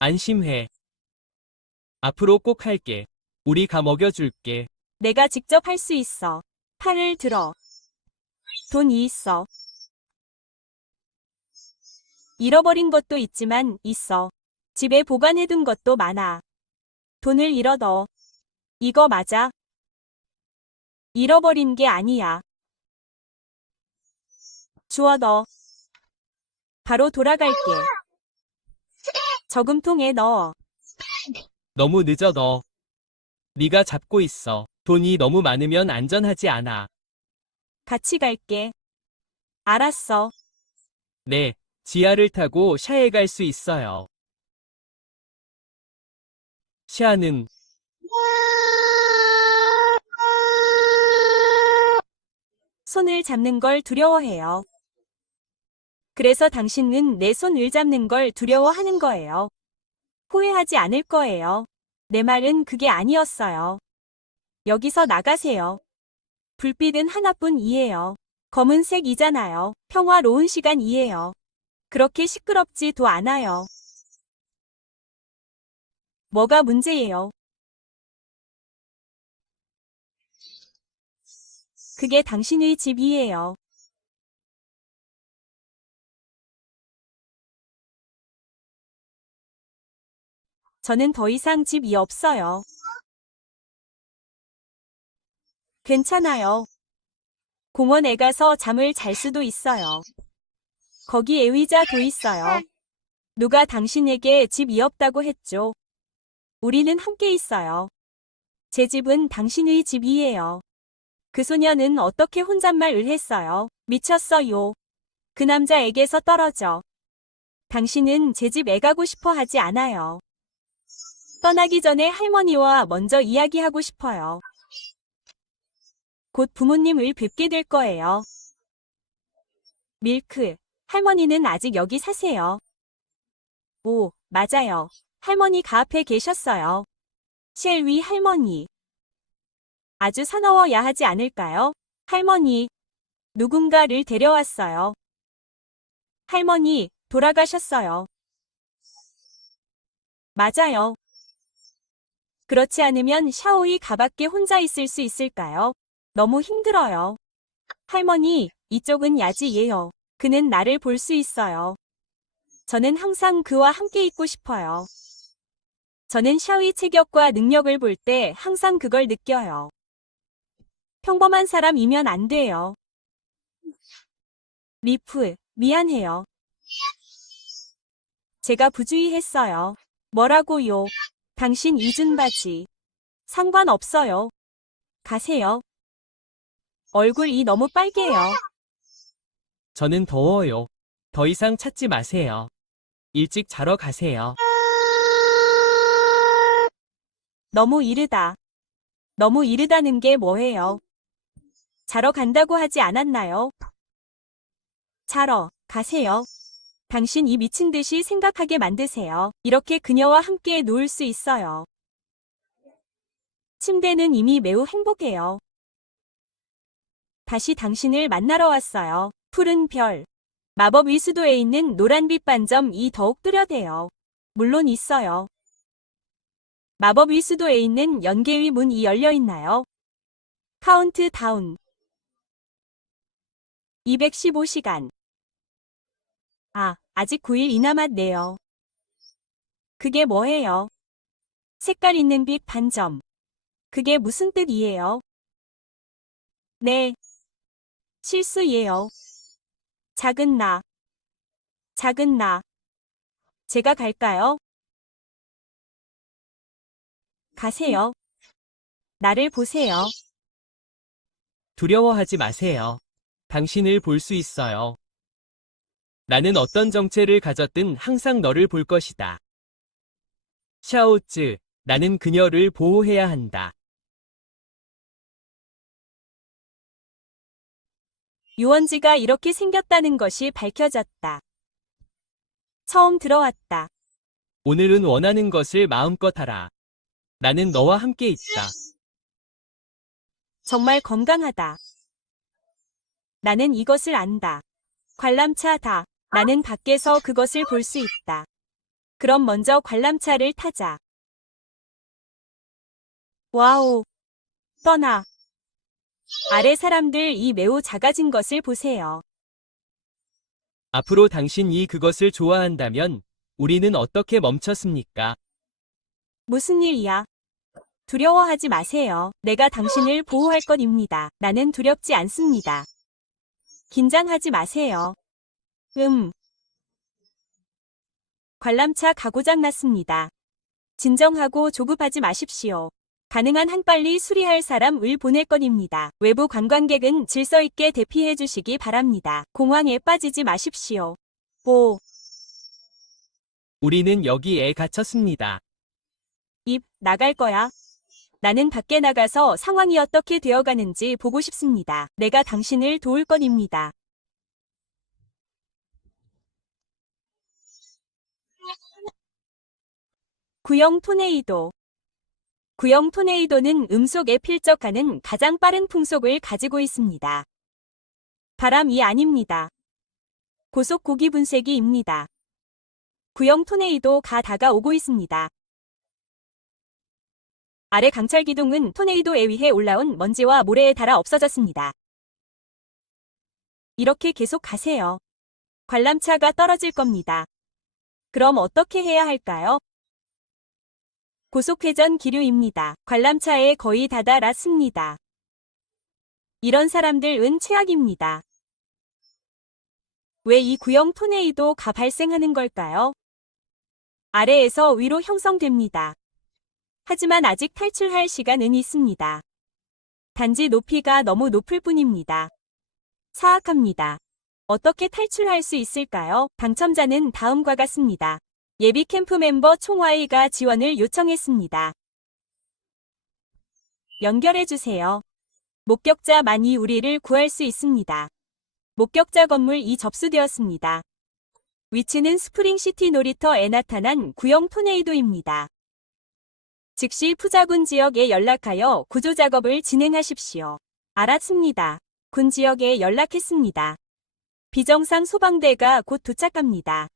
안심해. 앞으로 꼭 할게. 우리가 먹여줄게. 내가 직접 할 수 있어. 팔을 들어. 돈이 있어. 잃어버린 것도 있지만 있어. 집에 보관해둔 것도 많아. 돈을 잃어둬. 이거 맞아? 잃어버린 게 아니야. 주워둬. 바로 돌아갈게. 저금통에 넣어. 너무 늦어 너. 네가 잡고 있어. 돈이 너무 많으면 안전하지 않아. 같이 갈게. 알았어. 네, 지하를 타고 샤에 갈 수 있어요. 샤는 손을 잡는 걸 두려워해요. 그래서 당신은 내 손을 잡는 걸 두려워하는 거예요. 후회하지 않을 거예요. 내 말은 그게 아니었어요. 여기서 나가세요. 불빛은 하나뿐이에요. 검은색이잖아요. 평화로운 시간이에요. 그렇게 시끄럽지도 않아요. 뭐가 문제예요? 그게 당신의 집이에요. 저는 더 이상 집이 없어요. 괜찮아요. 공원에 가서 잠을 잘 수도 있어요. 거기에 의자도 있어요. 누가 당신에게 집이 없다고 했죠? 우리는 함께 있어요. 제 집은 당신의 집이에요. 그 소녀는 어떻게 혼잣말을 했어요? 미쳤어요. 그 남자에게서 떨어져. 당신은 제 집에 가고 싶어 하지 않아요. 떠나기 전에 할머니와 먼저 이야기하고 싶어요. 곧 부모님을 뵙게 될 거예요. 밀크, 할머니는 아직 여기 사세요. 오, 맞아요. 할머니가 앞에 계셨어요. 셸위 할머니. 아주 사나워야 하지 않을까요? 할머니, 누군가를 데려왔어요. 할머니, 돌아가셨어요. 맞아요. 그렇지 않으면 샤오이 가밖에 혼자 있을 수 있을까요? 너무 힘들어요. 할머니, 이쪽은 야지예요. 그는 나를 볼 수 있어요. 저는 항상 그와 함께 있고 싶어요. 저는 샤오의 체격과 능력을 볼 때 항상 그걸 느껴요. 평범한 사람이면 안 돼요. 리프, 미안해요. 제가 부주의했어요. 뭐라고요? 당신 잊은 바지. 상관없어요. 가세요. 얼굴이 너무 빨개요. 저는 더워요. 더 이상 찾지 마세요. 일찍 자러 가세요. 너무 이르다. 너무 이르다는 게 뭐예요? 자러 간다고 하지 않았나요? 자러 가세요. 당신 이 미친 듯이 생각하게 만드세요. 이렇게 그녀와 함께 누울 수 있어요. 침대는 이미 매우 행복해요. 다시 당신을 만나러 왔어요. 푸른 별. 마법 위수도에 있는 노란빛 반점이 더욱 뚜렷해요. 물론 있어요. 마법 위수도에 있는 연계의 문이 열려 있나요? 카운트 다운. 215시간. 아직 9일이 남았네요. 그게 뭐예요? 색깔 있는 빛 반점. 그게 무슨 뜻이에요? 네. 실수예요. 작은 나. 작은 나. 제가 갈까요? 가세요. 나를 보세요. 두려워하지 마세요. 당신을 볼 수 있어요. 나는 어떤 정체를 가졌든 항상 너를 볼 것이다. 샤오쯔, 나는 그녀를 보호해야 한다. 유원지가 이렇게 생겼다는 것이 밝혀졌다. 처음 들어왔다. 오늘은 원하는 것을 마음껏 하라. 나는 너와 함께 있다. 정말 건강하다. 나는 이것을 안다. 관람차다. 나는 밖에서 그것을 볼 수 있다. 그럼 먼저 관람차를 타자. 와우. 떠나. 아래 사람들 이 매우 작아진 것을 보세요. 앞으로 당신이 그것을 좋아한다면 우리는 어떻게 멈췄습니까? 무슨 일이야? 두려워하지 마세요. 내가 당신을 보호할 것입니다. 나는 두렵지 않습니다. 긴장하지 마세요. 관람차가 고장났습니다. 진정하고 조급하지 마십시오. 가능한 한 빨리 수리할 사람을 보낼 것입니다. 외부 관광객은 질서 있게 대피해 주시기 바랍니다. 공황에 빠지지 마십시오. 우리는 여기에 갇혔습니다. 나갈 거야. 나는 밖에 나가서 상황이 어떻게 되어가는지 보고 싶습니다. 내가 당신을 도울 것입니다. 구형 토네이도. 구형 토네이도는 음속에 필적하는 가장 빠른 풍속을 가지고 있습니다. 바람이 아닙니다. 고속 고기 분쇄기입니다. 구형 토네이도가 다가오고 있습니다. 아래 강철 기둥은 토네이도에 의해 올라온 먼지와 모래에 닳아 없어졌습니다. 이렇게 계속 가세요. 관람차가 떨어질 겁니다. 그럼 어떻게 해야 할까요? 고속회전 기류입니다. 관람차에 거의 다다랐습니다. 이런 사람들은 최악입니다. 왜 이 구형 토네이도가 발생하는 걸까요? 아래에서 위로 형성됩니다. 하지만 아직 탈출할 시간은 있습니다. 단지 높이가 너무 높을 뿐입니다. 사악합니다. 어떻게 탈출할 수 있을까요? 당첨자는 다음과 같습니다. 예비 캠프 멤버 총화이가 지원을 요청했습니다. 연결해주세요. 목격자만이 우리를 구할 수 있습니다. 목격자 건물이 접수되었습니다. 위치는 스프링시티 놀이터에 나타난 구형 토네이도입니다. 즉시 푸자군 지역에 연락하여 구조 작업을 진행하십시오. 알았습니다. 군 지역에 연락했습니다. 비정상 소방대가 곧 도착합니다.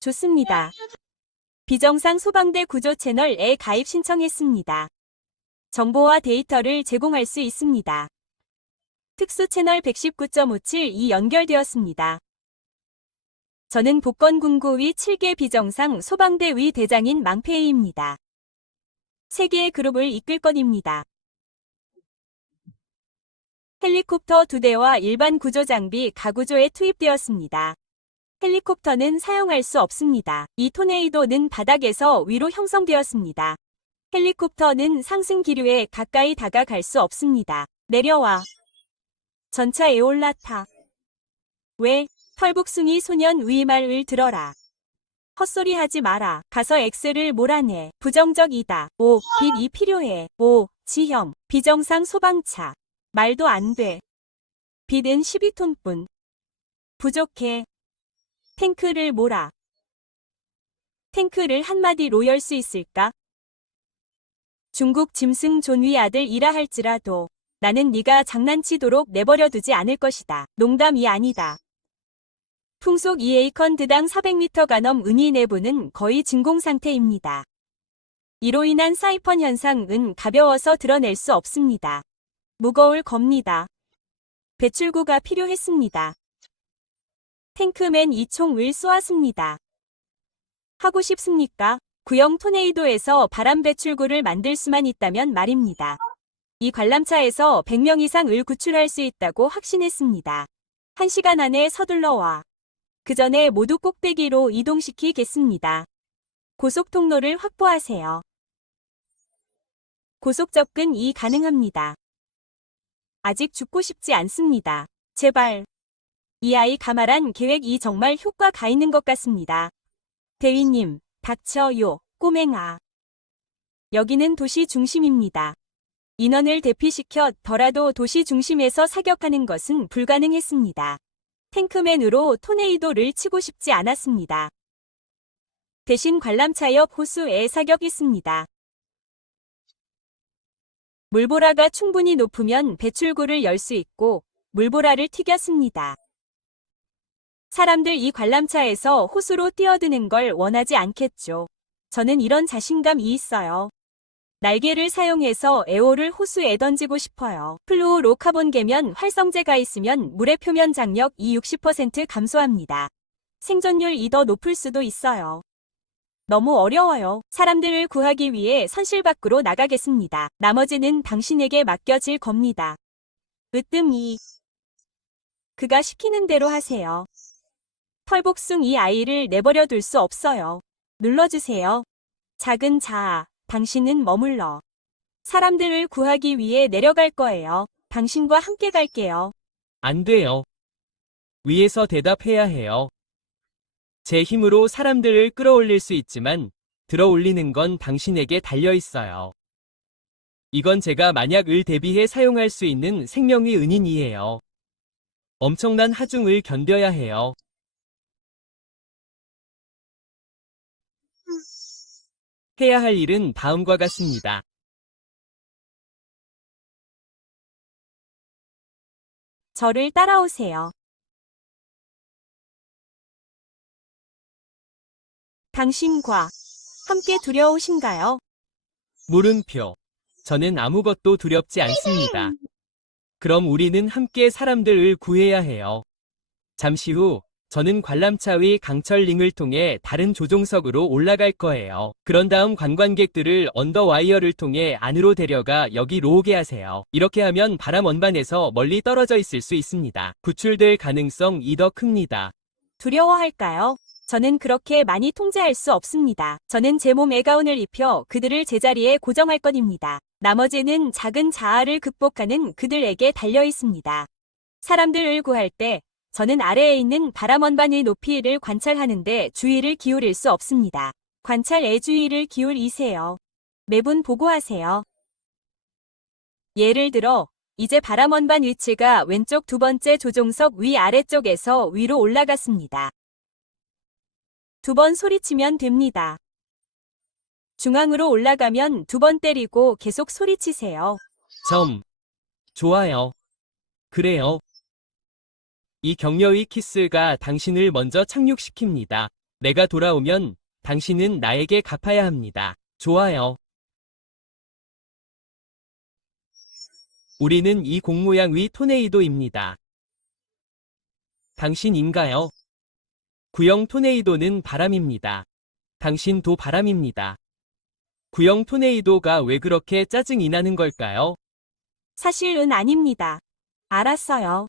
좋습니다. 비정상 소방대 구조 채널에 가입 신청했습니다. 정보와 데이터를 제공할 수 있습니다. 특수 채널 119.57이 연결되었습니다. 저는 복건군구위 7개 비정상 소방대 위 대장인 망페이입니다. 세 개의 그룹을 이끌 것입니다. 헬리콥터 2대와 일반 구조 장비 가구조에 투입되었습니다. 헬리콥터는 사용할 수 없습니다. 이 토네이도는 바닥에서 위로 형성되었습니다. 헬리콥터는 상승 기류에 가까이 다가갈 수 없습니다. 내려와. 전차에 올라타. 왜? 털북숭이 소년 위말을 들어라. 헛소리 하지 마라. 가서 엑셀을 몰아내. 부정적이다. 5. 빛이 필요해. 5. 지형. 비정상 소방차. 말도 안 돼. 빛은 12톤뿐. 부족해. 탱크를 몰아. 탱크를 한마디로 열 수 있을까? 중국 짐승 존위 아들이라 할지라도 나는 네가 장난치도록 내버려 두지 않을 것이다. 농담이 아니다. 풍속 2에이컨드당 400m가 넘 은이 내부는 거의 진공 상태입니다. 이로 인한 사이펀 현상은 가벼워서 드러낼 수 없습니다. 무거울 겁니다. 배출구가 필요했습니다. 탱크맨 이 총을 쏘았습니다. 하고 싶습니까? 구형 토네이도에서 바람 배출구를 만들 수만 있다면 말입니다. 이 관람차에서 100명 이상을 구출할 수 있다고 확신했습니다. 1시간 안에 서둘러 와. 그 전에 모두 꼭대기로 이동시키겠습니다. 고속 통로를 확보하세요. 고속 접근이 가능합니다. 아직 죽고 싶지 않습니다. 제발. 이 아이 가말한 계획이 정말 효과가 있는 것 같습니다. 대위님, 닥쳐요, 꼬맹아. 여기는 도시 중심입니다. 인원을 대피시켰더라도 도시 중심에서 사격하는 것은 불가능했습니다. 탱크맨으로 토네이도를 치고 싶지 않았습니다. 대신 관람차 옆 호수에 사격했습니다. 물보라가 충분히 높으면 배출구를 열 수 있고 물보라를 튀겼습니다. 사람들 이 관람차에서 호수로 뛰어드는 걸 원하지 않겠죠. 저는 이런 자신감이 있어요. 날개를 사용해서 에어를 호수에 던지고 싶어요. 플루오로카본 계면 활성제가 있으면 물의 표면 장력이 60% 감소합니다. 생존율이 더 높을 수도 있어요. 너무 어려워요. 사람들을 구하기 위해 선실 밖으로 나가겠습니다. 나머지는 당신에게 맡겨질 겁니다. 으뜸이. 그가 시키는 대로 하세요. 털복숭 이 아이를 내버려 둘 수 없어요. 눌러주세요. 작은 자아, 당신은 머물러. 사람들을 구하기 위해 내려갈 거예요. 당신과 함께 갈게요. 안 돼요. 위에서 대답해야 해요. 제 힘으로 사람들을 끌어올릴 수 있지만 들어 올리는 건 당신에게 달려 있어요. 이건 제가 만약 을 대비해 사용할 수 있는 생명의 은인이에요. 엄청난 하중을 견뎌야 해요. 해야 할 일은 다음과 같습니다. 저를 따라오세요. 당신과 함께 두려우신가요? 물음표. 저는 아무것도 두렵지 않습니다. 그럼 우리는 함께 사람들을 구해야 해요. 잠시 후 저는 관람차 위 강철링을 통해 다른 조종석으로 올라갈 거예요. 그런 다음 관광객들을 언더와이어를 통해 안으로 데려가 여기로 오게 하세요. 이렇게 하면 바람 원반에서 멀리 떨어져 있을 수 있습니다. 구출될 가능성이 더 큽니다. 두려워할까요? 저는 그렇게 많이 통제할 수 없습니다. 저는 제 몸에 가운을 입혀 그들을 제자리에 고정할 것입니다. 나머지는 작은 자아를 극복하는 그들에게 달려 있습니다. 사람들을 구할 때 저는 아래에 있는 바람원반의 높이를 관찰하는데 주의를 기울일 수 없습니다. 관찰에 주의를 기울이세요. 매분 보고하세요. 예를 들어 이제 바람원반 위치가 왼쪽 두 번째 조종석 위아래쪽에서 위로 올라갔습니다. 두 번 소리치면 됩니다. 중앙으로 올라가면 두 번 때리고 계속 소리치세요. 좋아요. 그래요. 이 격려의 키스가 당신을 먼저 착륙시킵니다. 내가 돌아오면 당신은 나에게 갚아야 합니다. 좋아요. 우리는 이 공 모양 위 토네이도입니다. 당신인가요? 구형 토네이도는 바람입니다. 당신도 바람입니다. 구형 토네이도가 왜 그렇게 짜증이 나는 걸까요? 사실은 아닙니다. 알았어요.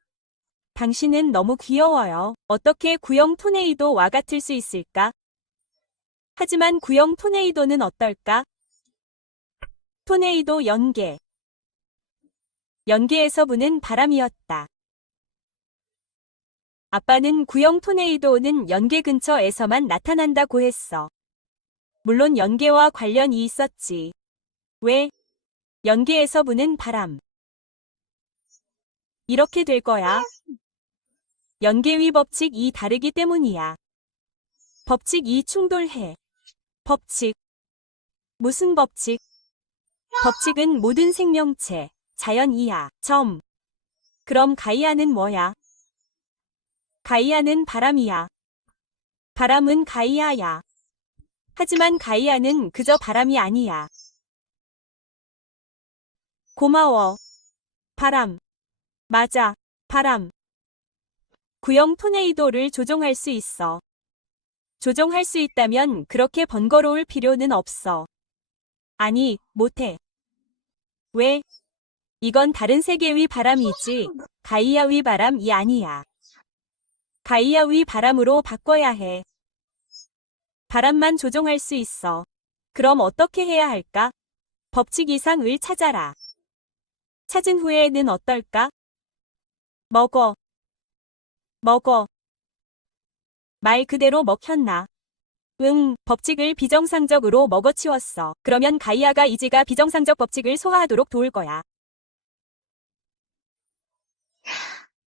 당신은 너무 귀여워요. 어떻게 구형 토네이도와 같을 수 있을까? 하지만 구형 토네이도는 어떨까? 토네이도 연계. 연계에서 부는 바람이었다. 아빠는 구형 토네이도는 연계 근처에서만 나타난다고 했어. 물론 연계와 관련이 있었지. 왜? 연계에서 부는 바람. 이렇게 될 거야. 연계위 법칙 2 다르기 때문이야. 법칙 2 충돌해. 법칙. 무슨 법칙? 법칙은 모든 생명체, 자연이야. 점. 그럼 가이아는 뭐야? 가이아는 바람이야. 바람은 가이아야. 하지만 가이아는 그저 바람이 아니야. 고마워. 바람. 맞아. 바람. 구형 토네이도를 조종할 수 있어. 조종할 수 있다면 그렇게 번거로울 필요는 없어. 아니, 못해. 왜? 이건 다른 세계의 바람이지, 가이아의 바람이 아니야. 가이아의 바람으로 바꿔야 해. 바람만 조종할 수 있어. 그럼 어떻게 해야 할까? 법칙 이상을 찾아라. 찾은 후에는 어떨까? 먹어. 먹어. 말 그대로 먹혔나? 응, 법칙을 비정상적으로 먹어치웠어. 그러면 가이아가 이지가 비정상적 법칙을 소화하도록 도울 거야.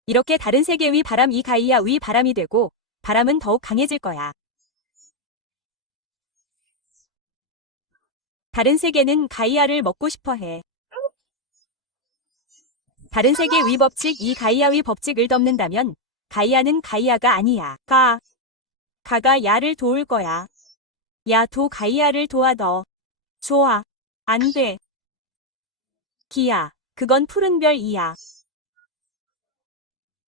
이렇게 다른 세계의 바람이 가이아의 바람이 되고, 바람은 더욱 강해질 거야. 다른 세계는 가이아를 먹고 싶어 해. 다른 세계의 법칙 이 가이아의 법칙을 덮는다면, 가이아는 가이아가 아니야. 가가 야를 도울 거야. 야도 가이아를 도와더. 좋아. 안 돼. 기야, 그건 푸른 별이야.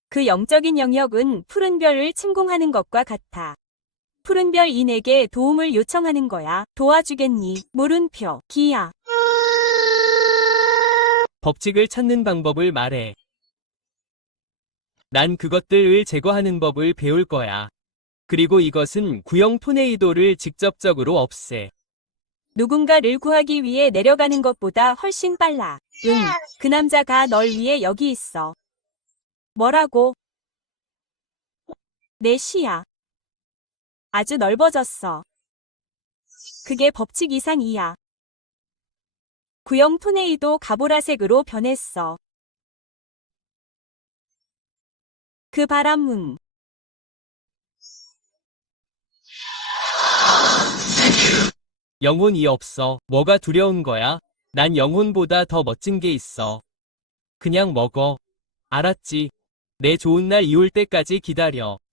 그 영적인 영역은 푸른 별을 침공하는 것과 같아. 푸른 별인에게 도움을 요청하는 거야. 도와주겠니? 물음표. 기야. 법칙을 찾는 방법을 말해. 난 그것들을 제거하는 법을 배울 거야. 그리고 이것은 구형 토네이도를 직접적으로 없애. 누군가를 구하기 위해 내려가는 것보다 훨씬 빨라. 응, 그 남자가 널 위해 여기 있어. 뭐라고? 내 시야. 아주 넓어졌어. 그게 법칙 이상이야. 구형 토네이도 가보라색으로 변했어. 그 바람은 영혼이 없어. 뭐가 두려운 거야? 난 영혼보다 더 멋진 게 있어. 그냥 먹어. 알았지? 내 좋은 날 이올 때까지 기다려.